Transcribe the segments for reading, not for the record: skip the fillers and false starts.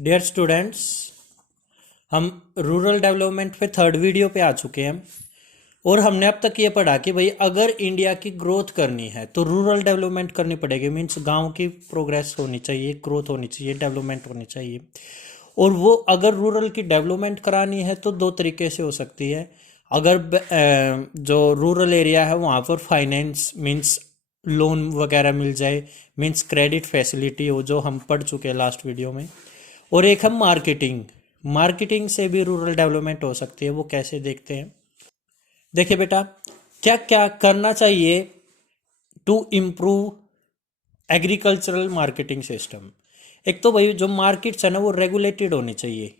Dear students, हम rural development पे third video पे आ चुके हैं और हमने अब तक ये पढ़ा कि भाई अगर इंडिया की ग्रोथ करनी है तो रूरल डेवलपमेंट करनी पड़ेगी। मीन्स गांव की प्रोग्रेस होनी चाहिए, ग्रोथ होनी चाहिए, डेवलपमेंट होनी चाहिए। और वो अगर रूरल की डेवलपमेंट करानी है तो दो तरीके से हो सकती है। अगर जो रूरल एरिया है वहाँ पर फाइनेंस मीन्स लोन वगैरह मिल जाए, मीन्स क्रेडिट फैसिलिटी हो, जो हम पढ़ चुके हैं लास्ट वीडियो में। और एक हम मार्केटिंग, मार्केटिंग से भी रूरल डेवलपमेंट हो सकती है। वो कैसे देखते हैं, देखिए बेटा, क्या क्या करना चाहिए to improve agricultural marketing system. एक तो भाई जो मार्केट्स है ना वो रेगुलेटेड होनी चाहिए।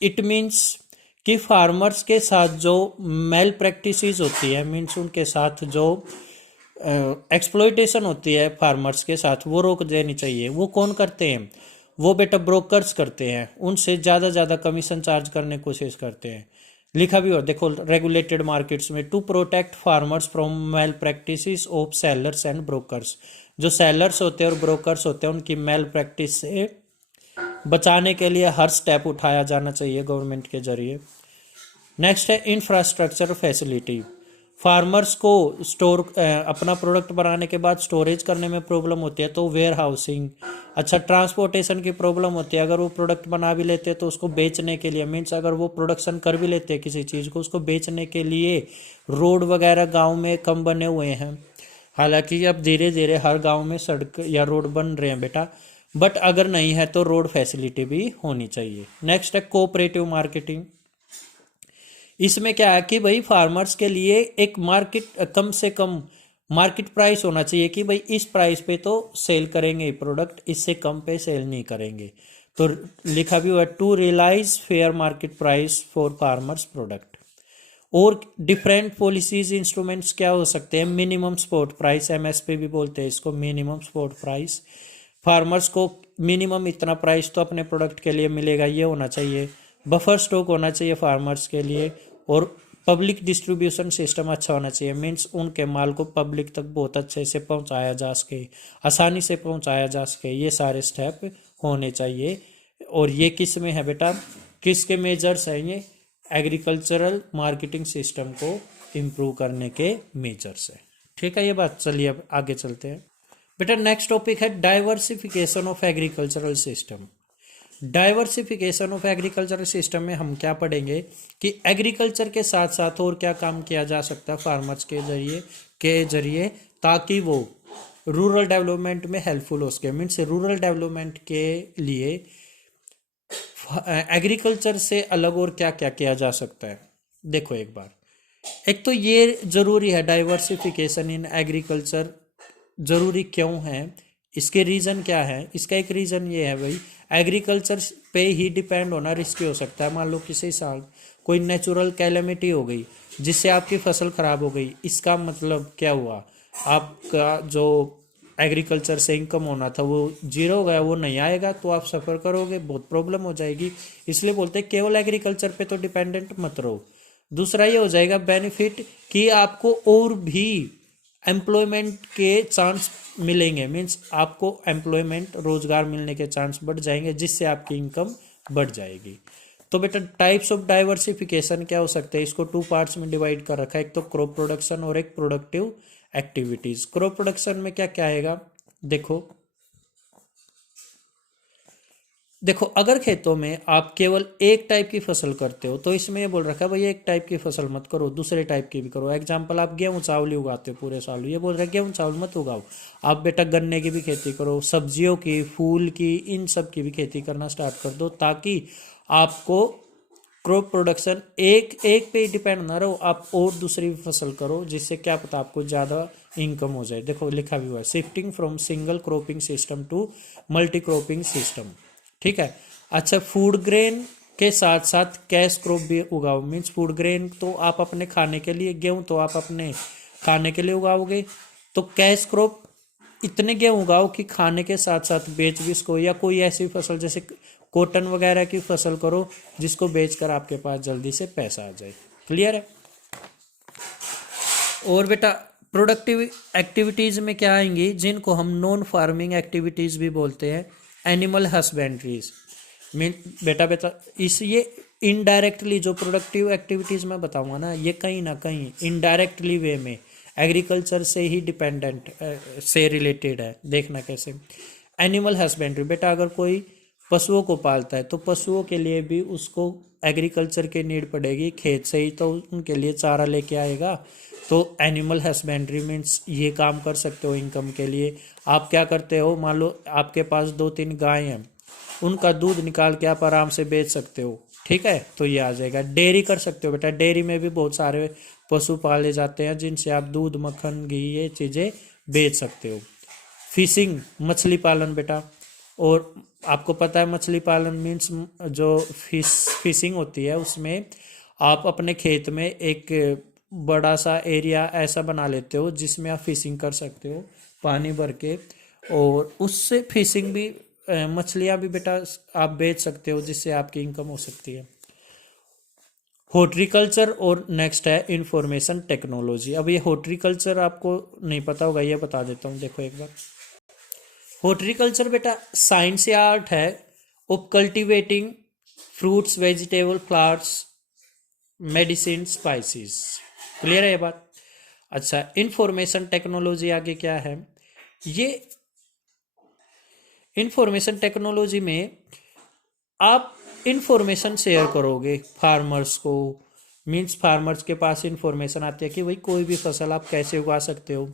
इट मीन्स कि फार्मर्स के साथ जो मेल प्रैक्टिसेस होती है, मीन्स उनके साथ जो एक्सप्लॉइटेशन होती है फार्मर्स के साथ, वो रोक देनी चाहिए। वो कौन करते हैं? वो बेटा ब्रोकर्स करते हैं। उनसे ज़्यादा कमीशन चार्ज करने की कोशिश करते हैं। लिखा भी हो देखो रेगुलेटेड मार्केट्स में, to protect farmers from malpractices of sellers and brokers. जो सेलर्स होते हैं और ब्रोकर्स होते हैं उनकी मेल प्रैक्टिस से बचाने के लिए हर स्टेप उठाया जाना चाहिए गवर्नमेंट के जरिए। नेक्स्ट है इंफ्रास्ट्रक्चर फैसिलिटी। फार्मर्स को स्टोर अपना प्रोडक्ट बनाने के बाद स्टोरेज करने में प्रॉब्लम होती है तो वेयर हाउसिंग। अच्छा, ट्रांसपोर्टेशन की प्रॉब्लम होती है। अगर वो प्रोडक्ट बना भी लेते हैं तो उसको बेचने के लिए, मीन्स अगर वो प्रोडक्शन कर भी लेते हैं किसी चीज़ को, उसको बेचने के लिए रोड वगैरह गांव में कम बने हुए हैं। हालांकि अब धीरे धीरे हर गांव में सड़क या रोड बन रहे हैं बेटा, बट अगर नहीं है तो रोड फैसिलिटी भी होनी चाहिए। नेक्स्ट है कोऑपरेटिव मार्केटिंग। इसमें क्या है कि भाई फार्मर्स के लिए एक मार्केट, कम से कम मार्केट प्राइस होना चाहिए कि भाई इस प्राइस पे तो सेल करेंगे प्रोडक्ट, इससे कम पे सेल नहीं करेंगे। तो लिखा भी हुआ है to realise fair market price for farmers product. और डिफरेंट पॉलिसीज इंस्ट्रूमेंट्स क्या हो सकते हैं? मिनिमम सपोर्ट प्राइस, एमएसपी भी बोलते हैं इसको, मिनिमम सपोर्ट प्राइस। फार्मर्स को मिनिमम इतना प्राइस तो अपने प्रोडक्ट के लिए मिलेगा, ये होना चाहिए। बफर स्टॉक होना चाहिए फार्मर्स के लिए। और पब्लिक डिस्ट्रीब्यूशन सिस्टम अच्छा होना चाहिए, मीन्स उनके माल को पब्लिक तक बहुत अच्छे से पहुंचाया जा सके, आसानी से पहुंचाया जा सके। ये सारे स्टेप होने चाहिए। और ये किस में है बेटा, किसके मेजर्स हैं ये? एग्रीकल्चरल मार्केटिंग सिस्टम को इम्प्रूव करने के मेजर्स है। ठीक है ये बात। चलिए अब आगे चलते हैं बेटा। नेक्स्ट टॉपिक है diversification of agricultural system. Diversification of agricultural system में हम क्या पढ़ेंगे कि एग्रीकल्चर के साथ साथ और क्या काम किया जा सकता है फार्मर्स के जरिए ताकि वो रूरल डेवलपमेंट में हेल्पफुल हो सके। मीन्स रूरल डेवलपमेंट के लिए एग्रीकल्चर से अलग और क्या क्या किया जा सकता है। देखो एक बार, एक तो ये जरूरी है डाइवर्सिफिकेशन इन एग्रीकल्चर। जरूरी क्यों है? इसके रीज़न क्या है? इसका एक रीज़न ये है भाई, एग्रीकल्चर पे ही डिपेंड होना रिस्की हो सकता है। मान लो किसी साल कोई नेचुरल कैलेमिटी हो गई जिससे आपकी फसल खराब हो गई, इसका मतलब क्या हुआ? आपका जो एग्रीकल्चर से इनकम होना था वो जीरो हो गया, वो नहीं आएगा तो आप सफ़र करोगे, बहुत प्रॉब्लम हो जाएगी। इसलिए बोलते हैं केवल एग्रीकल्चर पे तो डिपेंडेंट मत रहो। दूसरा ये हो जाएगा बेनिफिट कि आपको और भी एम्प्लॉयमेंट के चांस मिलेंगे। मीन्स आपको एम्प्लॉयमेंट, रोजगार मिलने के चांस बढ़ जाएंगे जिससे आपकी इनकम बढ़ जाएगी। तो बेटा टाइप्स ऑफ डाइवर्सिफिकेशन क्या हो सकते हैं? इसको टू पार्ट्स में डिवाइड कर रखा है, एक तो क्रॉप प्रोडक्शन और एक प्रोडक्टिव एक्टिविटीज। क्रॉप प्रोडक्शन में क्या क्या आएगा? देखो देखो अगर खेतों में आप केवल एक टाइप की फसल करते हो तो इसमें ये बोल रखा है भाई एक टाइप की फसल मत करो, दूसरे टाइप की भी करो। एग्जाम्पल, आप गेहूं चावल ही उगाते हो पूरे साल, ये बोल रहा है गेहूं चावल मत उगाओ। आप बेटा गन्ने की भी खेती करो, सब्जियों की, फूल की, इन सब की भी खेती करना स्टार्ट कर दो ताकि आपको क्रॉप प्रोडक्शन एक एक पे ही डिपेंड ना रहो, आप और दूसरी भी फसल करो जिससे क्या पता आपको ज़्यादा इनकम हो जाए। देखो लिखा भी हुआ है shifting from single cropping system to multi cropping system. ठीक है। अच्छा, फूड ग्रेन के साथ साथ कैश क्रॉप भी उगाओ। मीन्स फूड ग्रेन तो आप अपने खाने के लिए, गेहूं तो आप अपने खाने के लिए उगाओगे, तो कैश क्रॉप इतने गेहूं उगाओ कि खाने के साथ साथ बेच भी इसको, या कोई ऐसी फसल जैसे कॉटन वगैरह की फसल करो जिसको बेचकर आपके पास जल्दी से पैसा आ जाए। क्लियर है? और बेटा प्रोडक्टिव एक्टिविटीज़ में क्या आएंगी जिनको हम नॉन फार्मिंग एक्टिविटीज़ भी बोलते हैं? एनिमल हस्बेंड्रीज। मीन बेटा बेटा इस ये इनडायरेक्टली जो प्रोडक्टिव एक्टिविटीज मैं बताऊंगा ना, ये कहीं ना कहीं इनडायरेक्टली वे में एग्रीकल्चर से ही डिपेंडेंट से रिलेटेड है। देखना कैसे। एनिमल हस्बेंड्री, बेटा अगर कोई पशुओं को पालता है तो पशुओं के लिए भी उसको एग्रीकल्चर की नीड पड़ेगी, खेत से ही तो उनके लिए चारा लेके आएगा। तो एनिमल हस्बेंड्री मीन्स ये काम कर सकते हो इनकम के लिए। आप क्या करते हो, मान लो आपके पास 2-3 गाय हैं, उनका दूध निकाल के आप आराम से बेच सकते हो, ठीक है, तो ये आ जाएगा। डेयरी कर सकते हो बेटा, डेयरी में भी बहुत सारे पशु पाले जाते हैं जिनसे आप दूध, मक्खन, घी ये चीज़ें बेच सकते हो। फिशिंग, मछली पालन बेटा, और आपको पता है मछली पालन मीन्स जो फिशिंग होती है उसमें आप अपने खेत में एक बड़ा सा एरिया ऐसा बना लेते हो जिसमें आप फिशिंग कर सकते हो पानी भर के, और उससे फिशिंग भी मछलियां भी बेटा आप बेच सकते हो जिससे आपकी इनकम हो सकती है। हॉर्टिकल्चर और नेक्स्ट है इंफॉर्मेशन टेक्नोलॉजी। अब ये हॉर्टिकल्चर आपको नहीं पता होगा, ये बता देता हूँ, देखो एक बार। हॉर्टिकल्चर बेटा साइंस या आर्ट है of cultivating fruits, vegetable, flowers, medicine, spices. Clear है ये बात। अच्छा, इंफॉर्मेशन टेक्नोलॉजी आगे क्या है, ये इंफॉर्मेशन टेक्नोलॉजी में आप इंफॉर्मेशन शेयर करोगे फार्मर्स को, मींस फार्मर्स के पास इंफॉर्मेशन आती है कि भाई कोई भी फसल आप कैसे उगा सकते हो,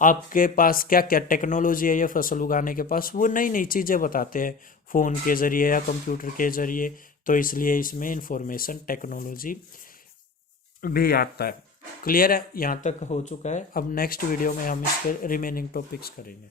आपके पास क्या क्या टेक्नोलॉजी है ये फसल उगाने के पास, वो नई नई चीज़ें बताते हैं फ़ोन के ज़रिए या कंप्यूटर के ज़रिए। तो इसलिए इसमें इंफॉर्मेशन टेक्नोलॉजी भी आता है। क्लियर है, यहाँ तक हो चुका है। अब नेक्स्ट वीडियो में हम इसके रिमेनिंग टॉपिक्स करेंगे।